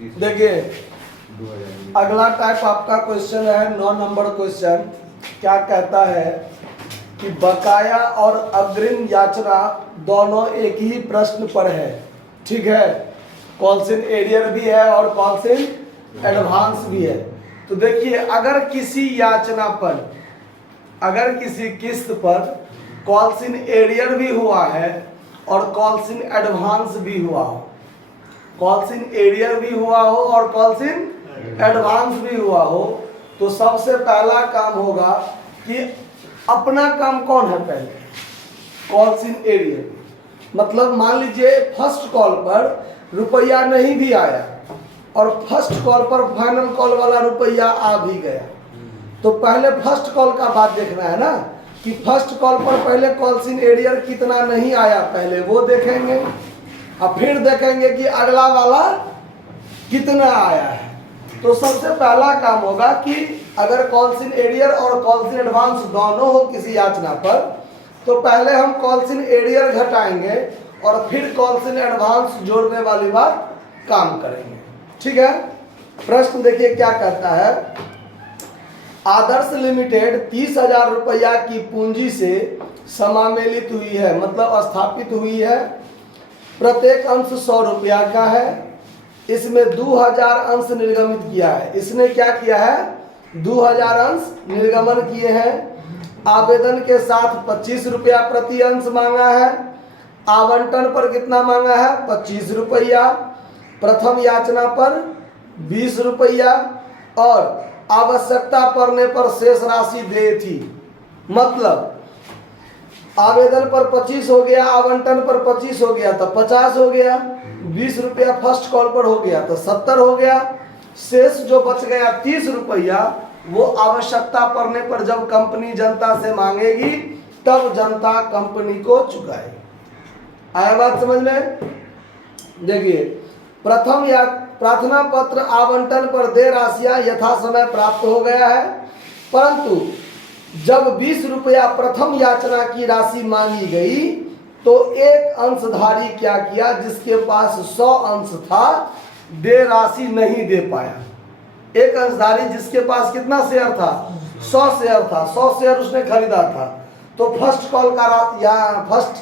देखिए अगला टाइप आपका क्वेश्चन है 9 नंबर क्वेश्चन। क्या कहता है कि बकाया और अग्रिम याचना दोनों एक ही प्रश्न पर है, ठीक है। कॉल्स इन एरियर भी है और कॉल्स इन एडवांस भी है। तो देखिए अगर किसी याचना पर, अगर किसी किस्त पर कॉल्स इन एरियर भी हुआ है और कॉल्स इन एडवांस भी हुआ हो, कॉल्स इन एरियर भी हुआ हो और कॉल्स इन एडवांस भी हुआ हो, तो सबसे पहला काम होगा कि अपना काम कौन है पहले, कॉल्स इन एरियर। मतलब मान लीजिए फर्स्ट कॉल पर रुपया नहीं भी आया और फर्स्ट कॉल पर फाइनल कॉल वाला रुपया आ भी गया, तो पहले फर्स्ट कॉल का बात देखना है ना कि फर्स्ट कॉल पर पहले कॉल्स इन एरियर कितना नहीं आया, पहले वो देखेंगे और फिर देखेंगे कि अगला वाला कितना आया है। तो सबसे पहला काम होगा कि अगर कॉल्स इन एरियर और कॉल्स इन एडवांस दोनों हो किसी याचना पर, तो पहले हम कॉल्स इन एरियर घटाएंगे और फिर कॉल्स इन एडवांस जोड़ने वाली बात काम करेंगे, ठीक है। प्रश्न देखिए क्या कहता है। आदर्श लिमिटेड 30,000 रुपया की पूंजी से समामेलित हुई है, मतलब स्थापित हुई है। प्रत्येक अंश 100 रुपया का है। इसमें 2000 अंश निर्गमित किया है। इसने क्या किया है, 2000 अंश निर्गमन किए हैं। आवेदन के साथ 25 रुपया प्रति अंश मांगा है। आवंटन पर कितना मांगा है, 25 रुपया। प्रथम याचना पर 20 रुपया और आवश्यकता पड़ने पर शेष राशि दे थी। मतलब आवेदन पर 25 हो गया, आवंटन पर 25 हो गया तो 50 हो गया, 20 रुपया फर्स्ट कॉल पर हो गया तो 70 हो गया। शेष जो बच गया 30 रुपया वो आवश्यकता पड़ने पर जब कंपनी जनता से मांगेगी तब जनता कंपनी को चुकाएगी। आया बात समझ में। देखिए प्रथम या प्रार्थना पत्र आवंटन पर दे राशियां यथा समय प्राप्त हो गया है, परंतु जब 20 रुपया प्रथम याचना की राशि मांगी गई तो एक अंशधारी क्या किया, जिसके पास 100 अंश था दे राशि नहीं दे पाया। एक अंशधारी जिसके पास कितना शेयर था, 100 शेयर था, 100 शेयर उसने खरीदा था, तो फर्स्ट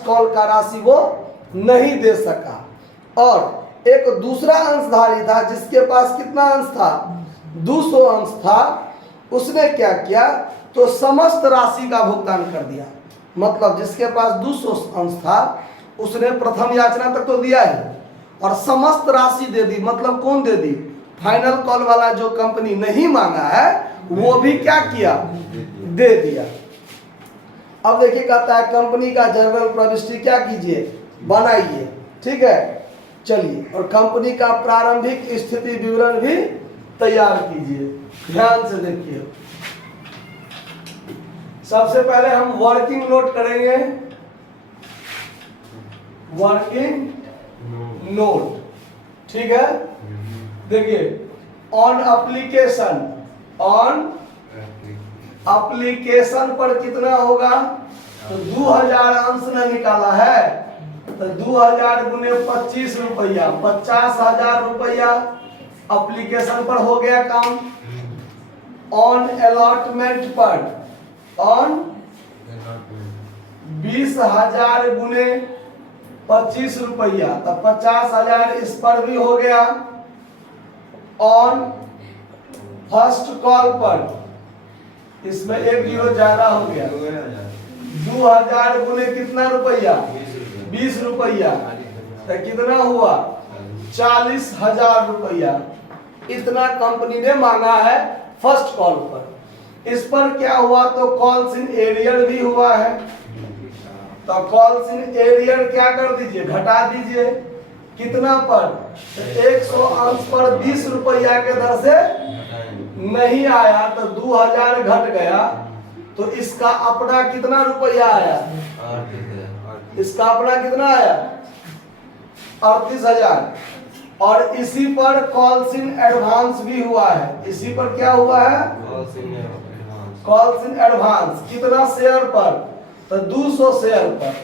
कॉल का राशि वो नहीं दे सका। और एक दूसरा अंशधारी था जिसके पास कितना अंश था, 200 अंश था, उसने क्या किया तो समस्त राशि का भुगतान कर दिया। मतलब जिसके पास 200 अंश था उसने प्रथम याचना तक तो दिया है और समस्त राशि दे दी। मतलब कौन दे दी, फाइनल कॉल वाला जो कंपनी नहीं मांगा है वो भी क्या किया, दे दिया। अब देखिए कहता है कंपनी का जर्नल प्रविष्टि क्या कीजिए, बनाइए, ठीक है। चलिए और कंपनी का प्रारंभिक स्थिति विवरण भी तैयार कीजिए। ध्यान से देखिए, सबसे पहले हम वर्किंग नोट करेंगे, वर्किंग नोट, ठीक है। देखिए ऑन एप्लीकेशन, ऑन एप्लीकेशन पर कितना होगा, तो 2000 अंश ने निकाला है तो 2000 गुने 25 रुपया, 50,000 रुपया एप्लीकेशन पर हो गया काम। ऑन अलॉटमेंट पर, ऑन 20,000 गुने 25 रुपया तो 50,000 इस पर भी हो गया। ऑन फर्स्ट कॉल पर, इसमें एक जीरो ज्यादा हो गया, 2000 गुने कितना रुपया, 20 रुपया तो कितना हुआ, 40,000 रुपया। इतना कंपनी ने मांगा है फर्स्ट कॉल पर। इस पर क्या हुआ तो कॉल्स इन एरियर भी हुआ है, तो कॉल्स इन एरियर क्या कर दीजिए, घटा दीजिए। कितना पर, 100 अंश पर 20 रुपया के दर से नहीं आया तो 2000 घट गया, तो इसका अपना कितना रुपया आया, इसका अपना कितना आया, 38,000। और इसी पर कॉल्स इन एडवांस भी हुआ है। इसी पर क्या हुआ है, कॉल्स इन एडवांस। कितना शेयर पर, तो 200 शेयर पर।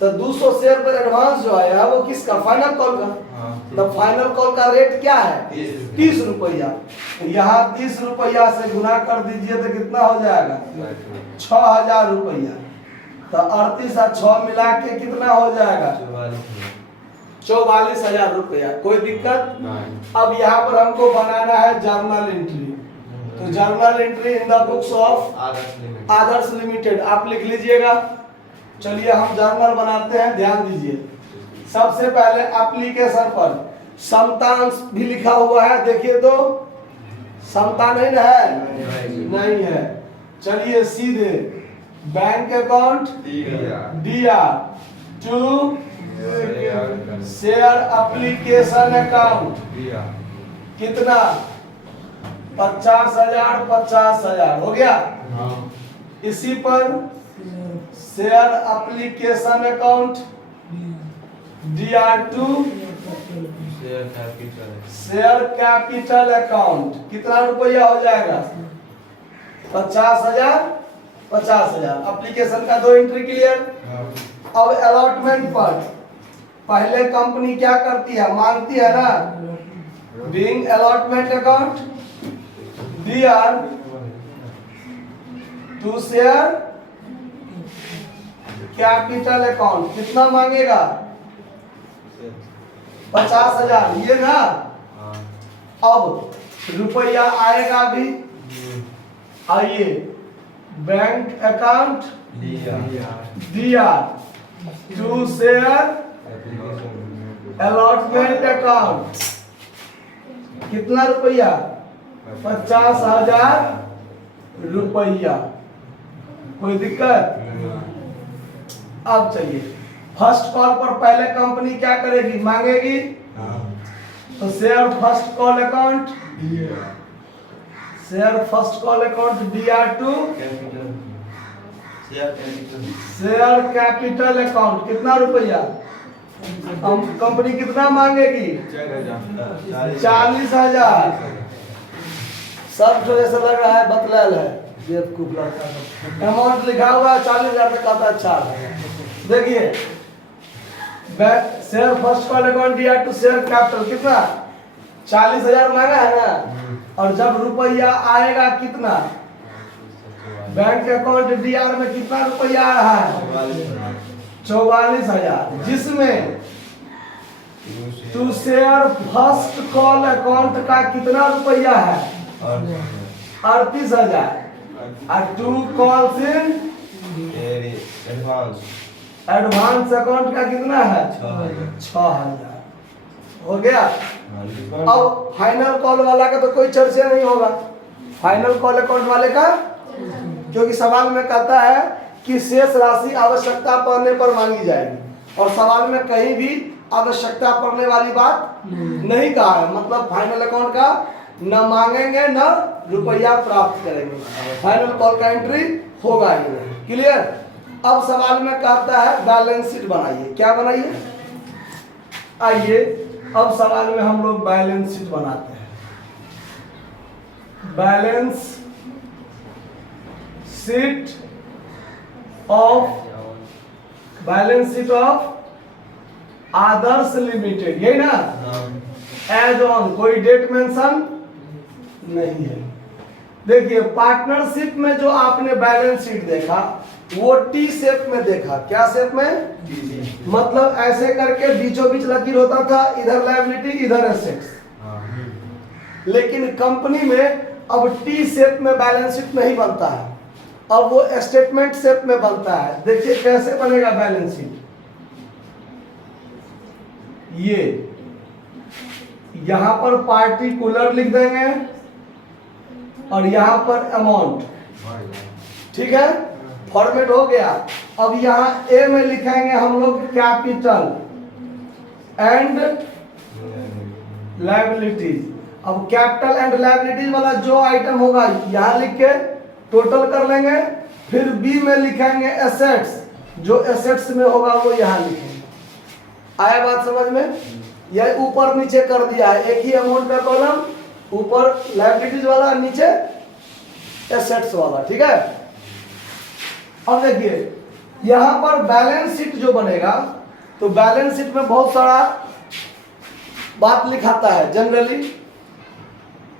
तो 200 शेयर पर एडवांस जो आया वो किसका? फाइनल कॉल का। तो फाइनल कॉल का रेट क्या है? 30 रुपया। यहाँ 30 रुपया से गुना कर दीजिए तो कितना हो जाएगा? 6000 रुपया। तो 38 और 6 मिला के कितना हो जाएगा? 44,000 रुपया। कोई दिक्कत नहीं। अब यहाँ पर हमको बनाना है जर्नल एंट्री। तो journal entry in the books of Adarsh limited आप लिख लीजिएगा। चलिए हम जर्नल बनाते हैं, ध्यान दीजिए। सबसे पहले एप्लीकेशन पर समतांश भी लिखा हुआ है, देखिए तो समता नहीं ना है? नहीं है। चलिए सीधे bank account DR to share application account कितना? 50,000 50,000 हो गया। इसी पर share application account DR to share capital account कितना रुपया हो जाएगा? 50,000 50,000। एप्लीकेशन का 2 एंट्री क्लियर। अब अलॉटमेंट पर पहले कंपनी क्या करती है? मांगती है ना, being allotment account DR to share capital account कितना मांगेगा? 50,000 ये ना। अब रुपया आएगा भी, आइए bank account DR to share allotment account कितना रुपया? 50,000 रुपया। कोई दिक्कत? अब चलिए फर्स्ट कॉल पर पहले कंपनी क्या करेगी? मांगेगी। तो share first call account DR to share capital account कितना रुपया? कंपनी कितना मांगेगी? 40,000। सब जो ऐसा लग रहा है बतलाल है, अमाउंट लिखा हुआ है 40,000 तक आता। अच्छा देखिए share first call account DR to share capital कितना? 40,000 मांगा है ना। और जब रुपया आएगा कितना? बैंक अकाउंट DR में कितना रुपया आ रहा है? 44,000, जिसमें to share first call account का कितना रुपया है? 38,000। और to calls in advance account का कितना है? 6,000 हो गया। अब फाइनल कॉल वाला का तो कोई चर्चा नहीं होगा, फाइनल कॉल अकाउंट वाले का, क्योंकि सवाल में कहता है कि शेष राशि आवश्यकता पड़ने पर मांगी जाएगी, और सवाल में कहीं भी आवश्यकता पड़ने वाली बात नहीं कहा है। मतलब फाइनल अकाउंट का न मांगेंगे न रुपया प्राप्त करेंगे, फाइनल कॉल का एंट्री होगा ही नहीं। क्लियर? अब सवाल में कहता है बैलेंस शीट बनाइए। क्या बनाइए? आइए अब सवाल में हम लोग बैलेंस शीट बनाते हैं। Balance sheet of Adarsh limited, यही ना? एज ऑन, कोई डेट मेंशन नहीं है। देखिए पार्टनरशिप में जो आपने बैलेंस शीट देखा वो टी शेप में देखा। क्या शेप में? मतलब ऐसे करके बीचों बीच लकीर होता था, इधर लायबिलिटी इधर एसेट्स। लेकिन कंपनी में अब टी शेप में बैलेंस शीट नहीं बनता है, अब वो स्टेटमेंट शेप में बनता है। देखिए कैसे बनेगा बैलेंस शीट। ये यहां पर पार्टिकुलर लिख देंगे और यहां पर अमाउंट, ठीक है, फॉर्मेट हो गया। अब यहां ए में लिखेंगे हम लोग कैपिटल एंड लायबिलिटीज। अब कैपिटल एंड लायबिलिटीज वाला जो आइटम होगा यहां लिख के टोटल कर लेंगे। फिर बी में लिखेंगे एसेट्स, जो एसेट्स में होगा वो यहां लिखेंगे। आया बात समझ में? यह ऊपर नीचे कर दिया है, एक ही अमाउंट का कॉलम, ऊपर लायबिलिटीज वाला, नीचे एसेट्स वाला, ठीक है। अब देखिए यहां पर बैलेंस शीट जो बनेगा तो बैलेंस शीट में बहुत सारा बात लिखाता है। जनरली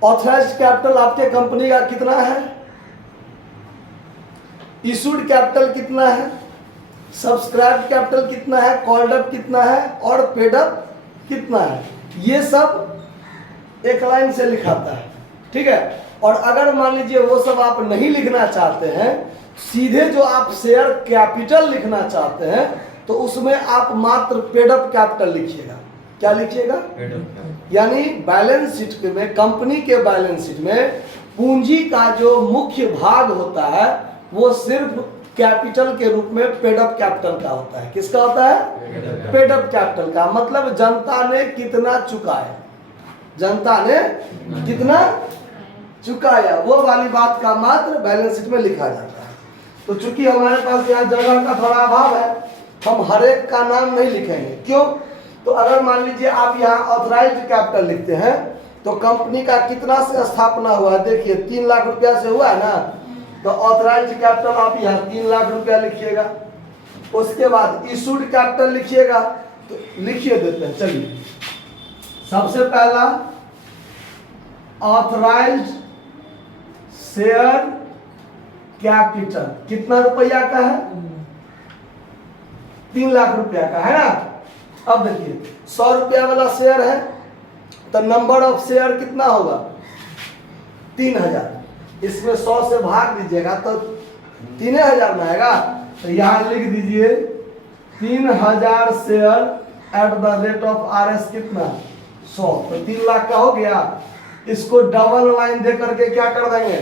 ऑथराइज्ड कैपिटल आपके कंपनी का कितना है, इशूड कैपिटल कितना है, सब्सक्राइब कैपिटल कितना है, कॉल्ड अप कितना है और पेड अप कितना है, ये सब एक लाइन से लिखाता है। ठीक है। और अगर मान लीजिए वो सब आप नहीं लिखना चाहते हैं, सीधे जो आप शेयर कैपिटल लिखना चाहते हैं, तो उसमें आप मात्र पेड अप कैपिटल लिखिएगा। क्या लिखिएगा? यानी बैलेंस शीट में, कंपनी के बैलेंस शीट में पूंजी का जो मुख्य भाग होता है वो सिर्फ कैपिटल के रूप में पेड अप कैपिटल का होता है। किसका होता है? पेड अप कैपिटल का। मतलब जनता ने कितना चुकाया, जनता ने कितना चुकाया, वो वाली बात का मात्र बैलेंस शीट में लिखा जाता है। तो चूंकि हमारे पास यहाँ जगह का थोड़ा अभाव है, हम हर एक का नाम नहीं लिखेंगे। क्यों? तो अगर मान लीजिए आप यहाँ ऑथराइज्ड कैपिटल लिखते हैं तो कंपनी का कितना से स्थापना हुआ है, देखिए 3 लाख रुपया से हुआ है ना, तो ऑथराइज्ड कैपिटल आप यहाँ 3 लाख रुपया लिखिएगा। उसके बाद इशूड कैपिटल लिखिएगा, तो लिखिए देते हैं। चलिए, सबसे पहला ऑथराइज्ड शेयर कैपिटल कितना रुपया का है? 3 लाख रुपया का है ना। अब देखिए 100 रुपया वाला शेयर है तो नंबर ऑफ शेयर कितना होगा? 3000। इसमें 100 से भाग दीजिएगा तो 3000 में आएगा। तो यहाँ लिख दीजिए 3000 share at the rate of RS कितना? 100। तो 3 लाख का हो गया। इसको डबल लाइन दे करके क्या कर देंगे?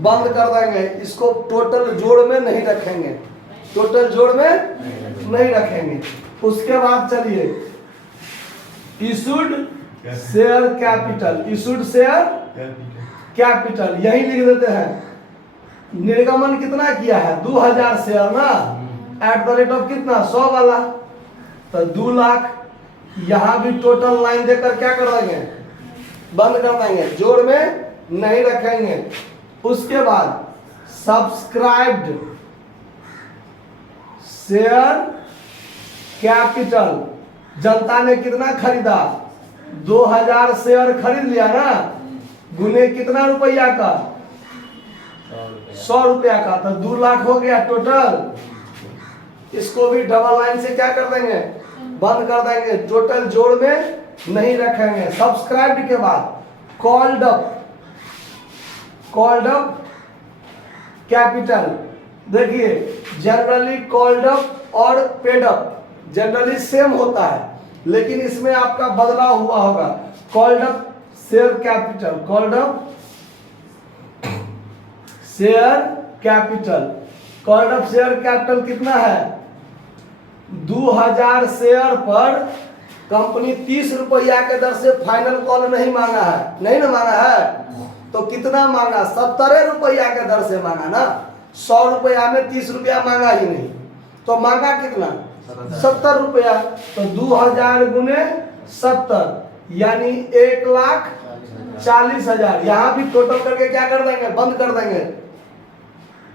बंद कर देंगे। इसको टोटल जोड़ में नहीं रखेंगे, टोटल जोड़ में नहीं रखेंगे। उसके बाद चलिए issued share capital, issued share capital यही लिख देते हैं। निर्गमन कितना किया है? 2000 शेयर ना, एट द रेट ऑफ कितना? 100 वाला, तो 2 लाख। यहां भी टोटल लाइन देकर क्या कर देंगे? बंद कर देंगे, जोड़ में नहीं रखेंगे। उसके बाद सब्सक्राइब्ड शेयर कैपिटल, जनता ने कितना खरीदा? 2000 शेयर खरीद लिया ना, गुने कितना रुपया का? 100 रुपया का, तो 2 लाख हो गया टोटल। इसको भी डबल लाइन से क्या कर देंगे? बंद कर देंगे, टोटल जोड़ में नहीं रखेंगे। सब्सक्राइब्ड के बाद called up, called up capital. देखिए जनरली कॉल्ड अप और पेड अप जनरली सेम होता है, लेकिन इसमें आपका बदलाव हुआ होगा। Called up share capital, called up share capital, called up share capital कितना है? 2000 शेयर पर कंपनी 30 रुपया के दर से फाइनल कॉल नहीं मांगा है, नहीं ना मांगा है, तो कितना मांगा? 70 रुपया के दर से मांगा ना। 100 रुपया में 30 रुपया मांगा ही नहीं, तो मांगा कितना? 70 रुपया। तो 2000 गुने 70 यानी 1,40,000। यहां भी टोटल करके क्या कर देंगे? बंद कर देंगे,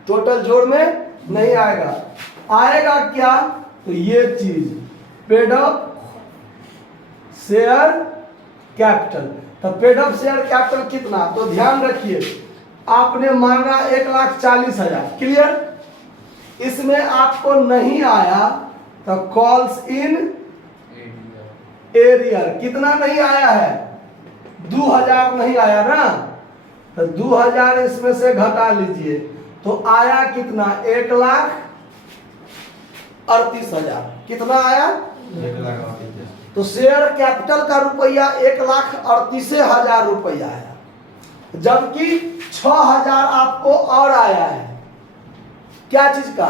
टोटल जोड़ में नहीं आएगा। आएगा क्या? तो ये चीज पेड अप शेयर कैपिटल। तो पेड अप शेयर कैपिटल कितना? तो ध्यान रखिए, आपने मांगा 1,40,000, क्लियर। इसमें आपको नहीं आया तो कॉल्स इन एरियर कितना नहीं आया है? 2000 नहीं आया ना, तो 2000 इसमें से घटा लीजिए तो आया कितना? 1,38,000। कितना आया? 1,38,000। तो शेयर कैपिटल का रुपया 1,38,000 रुपया आया, जबकि 6,000 आपको और आया है। क्या चीज का?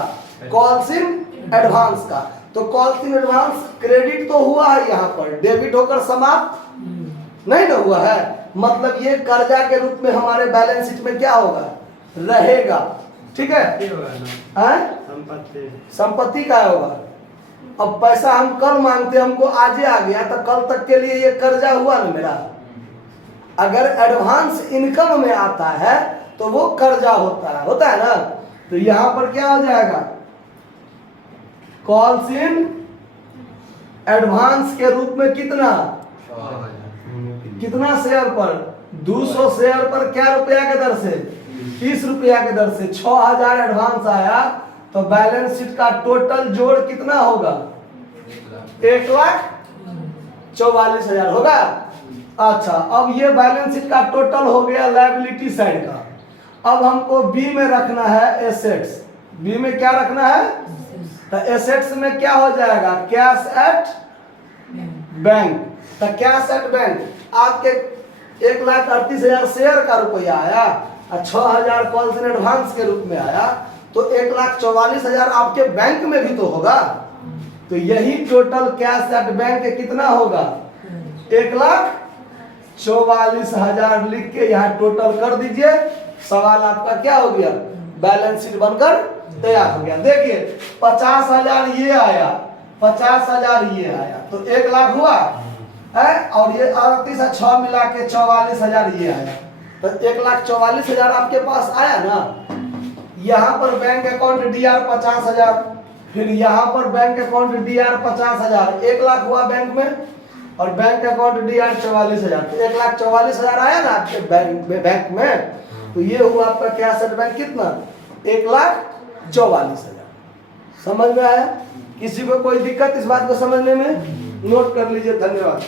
कॉल्स इन एडवांस का। तो कॉल्स इन एडवांस क्रेडिट तो हुआ है, यहाँ पर डेबिट होकर समाप्त नहीं ना हुआ है। मतलब ये कर्जा के रूप में हमारे बैलेंस शीट में क्या होगा? रहेगा। ठीक है, संपत्ति का होगा। अब पैसा हम कल मांगते, हमको आजे आ गया, तो कल तक के लिए ये कर्जा हुआ ना मेरा। अगर एडवांस इनकम में आता है तो वो कर्जा होता है ना। तो यहाँ पर क्या हो जाएगा? कॉल्स इन एडवांस के रूप में कितना शेयर पर 200 शेयर पर क्या रुपया के दर से 30 रुपया के दर से 6000 एडवांस आया तो बैलेंस शीट का टोटल जोड़ कितना होगा 1,44,000 होगा। अच्छा अब ये बैलेंस शीट का टोटल हो गया लायबिलिटी साइड का। अब हमको बी में रखना है एसेट्स। बी में क्या रखना है तो एसेट्स में क्या हो जाएगा कैश एट बैंक। तो कैश एट बैंक आपके 1,38,000 शेयर का रुपया आया और 6,000 कॉल्स इन एडवांस के रूप में आया तो 1,44,000 आपके बैंक में भी तो होगा। तो यही टोटल कैश एट बैंक कितना होगा 1,44,000 लिख के यहाँ टोटल कर दीजिए। सवाल आपका क्या हो गया बैलेंस शीट बनकर तैयार हो गया। देखिए 50,000 ये आया 50,000 ये आया तो 1,00,000 हुआ है और ये 38 और 6 मिला के 44,000 ये आया तो 1,44,000 आपके पास आया ना। यहाँ पर बैंक अकाउंट DR 50,000 फिर यहाँ पर बैंक अकाउंट DR 50,000 1,00,000 हुआ बैंक में और बैंक अकाउंट DR 44,000 तो 1,44,000 आया ना आपके बैंक में। तो ये हुआ आपका कैश एट बैंक कितना 1,44,000। समझ में आया? किसी को कोई दिक्कत इस बात को समझने में? नोट कर लीजिए। धन्यवाद।